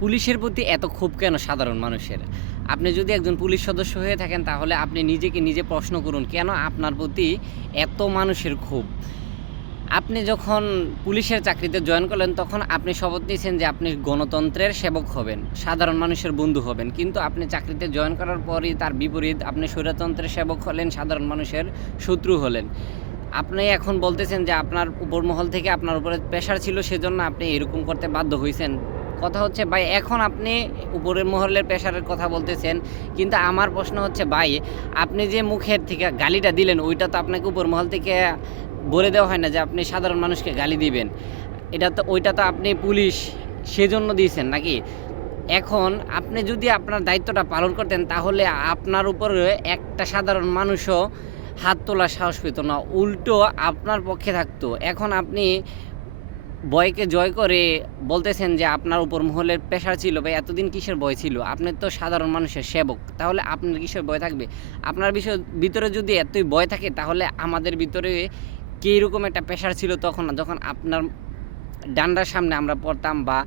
পুলিশের প্রতি এত ক্ষোভ কেন সাধারণ মানুষের? আপনি যদি একজন পুলিশ সদস্য হয়ে থাকেন তাহলে আপনি নিজেকে নিজে প্রশ্ন করুন কেন আপনার প্রতি এত মানুষের ক্ষোভ? আপনি যখন পুলিশের চাকরিতে জয়েন করলেন তখন আপনি শপথ নিয়েছেন যে আপনি গণতন্ত্রের সেবক হবেন, সাধারণ মানুষের বন্ধু হবেন। কিন্তু আপনি চাকরিতে জয়েন করার পরই তার বিপরীত আপনি স্বৈরতন্ত্রের সেবক হলেন, সাধারণ মানুষের শত্রু হলেন। আপনি এখন বলতেছেন যে আপনার উপর মহল থেকে আপনার উপরে প্রেশার ছিল সেজন্য আপনি এরকম করতে বাধ্য হইছেন। কথা হচ্ছে ভাই এখন আপনি উপরের মহলের প্রেশারের কথা বলতেছেন। কিন্তু আমার প্রশ্ন হচ্ছে ভাই আপনি যে মুখের থেকে গালিটা দিলেন ওইটা তো আপনাকে উপর মহল থেকে বলে দেওয়া হয় না যে আপনি সাধারণ মানুষকে গালি দিবেন। ওইটা তো আপনি পুলিশ সেজন্য দিয়েছেন নাকি? এখন আপনি যদি আপনার দায়িত্বটা পালন করতেন তাহলে আপনার উপরে একটা সাধারণ মানুষও হাত তোলার সাহস পেত না। উল্টো আপনার পক্ষে থাকতো। এখন আপনি ভয়কে জয় করে বলতেছেন যে আপনার উপর মহলের প্রেশার ছিল ভাই এতদিন কিসের ভয় ছিল? আপনি তো সাধারণ মানুষের সেবক। তাহলে আপনার কিসের ভয় থাকবে? আপনার ভিতরে যদি এতই ভয় থাকে তাহলে আমাদের ভিতরে কীরকম একটা প্রেশার ছিল তখন যখন আপনার ডান্ডার সামনে আমরা পড়তাম বা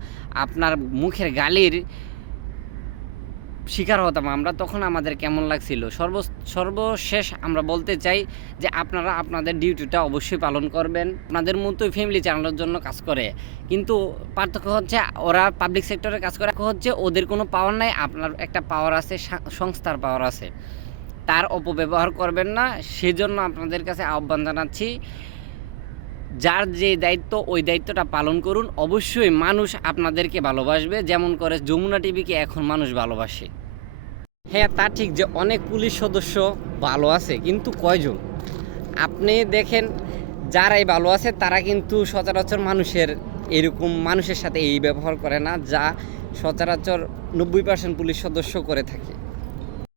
আপনার মুখের গালির শিকার হতাম আমরা, তখন আমাদের কেমন লাগছিল? সর্বশেষ আমরা বলতে চাই যে আপনারা আপনাদের ডিউটিটা অবশ্যই পালন করবেন। আপনাদের মতোই ফ্যামিলি চালানোর জন্য কাজ করে। কিন্তু পার্থক্য হচ্ছে ওরা পাবলিক সেক্টরে কাজ করে হচ্ছে ওদের কোনো পাওয়ার নাই, আপনার একটা পাওয়ার আছে, সংস্থার পাওয়ার আছে। তার অপব্যবহার করবেন না। সেজন্য আপনাদের কাছে আহ্বান জানাচ্ছি, যার যে দায়িত্ব ওই দায়িত্বটা পালন করুন। অবশ্যই মানুষ আপনাদেরকে ভালোবাসবে, যেমন করে যমুনা টিভিকে এখন মানুষ ভালোবাসে। হ্যাঁ, তা ঠিক যে অনেক পুলিশ সদস্য ভালো আছে, কিন্তু কয়জন? আপনি দেখেন যারাই ভালো আছে তারা কিন্তু সচরাচর মানুষের সাথে এই ব্যবহার করে না যা সচরাচর 90% পুলিশ সদস্য করে থাকে।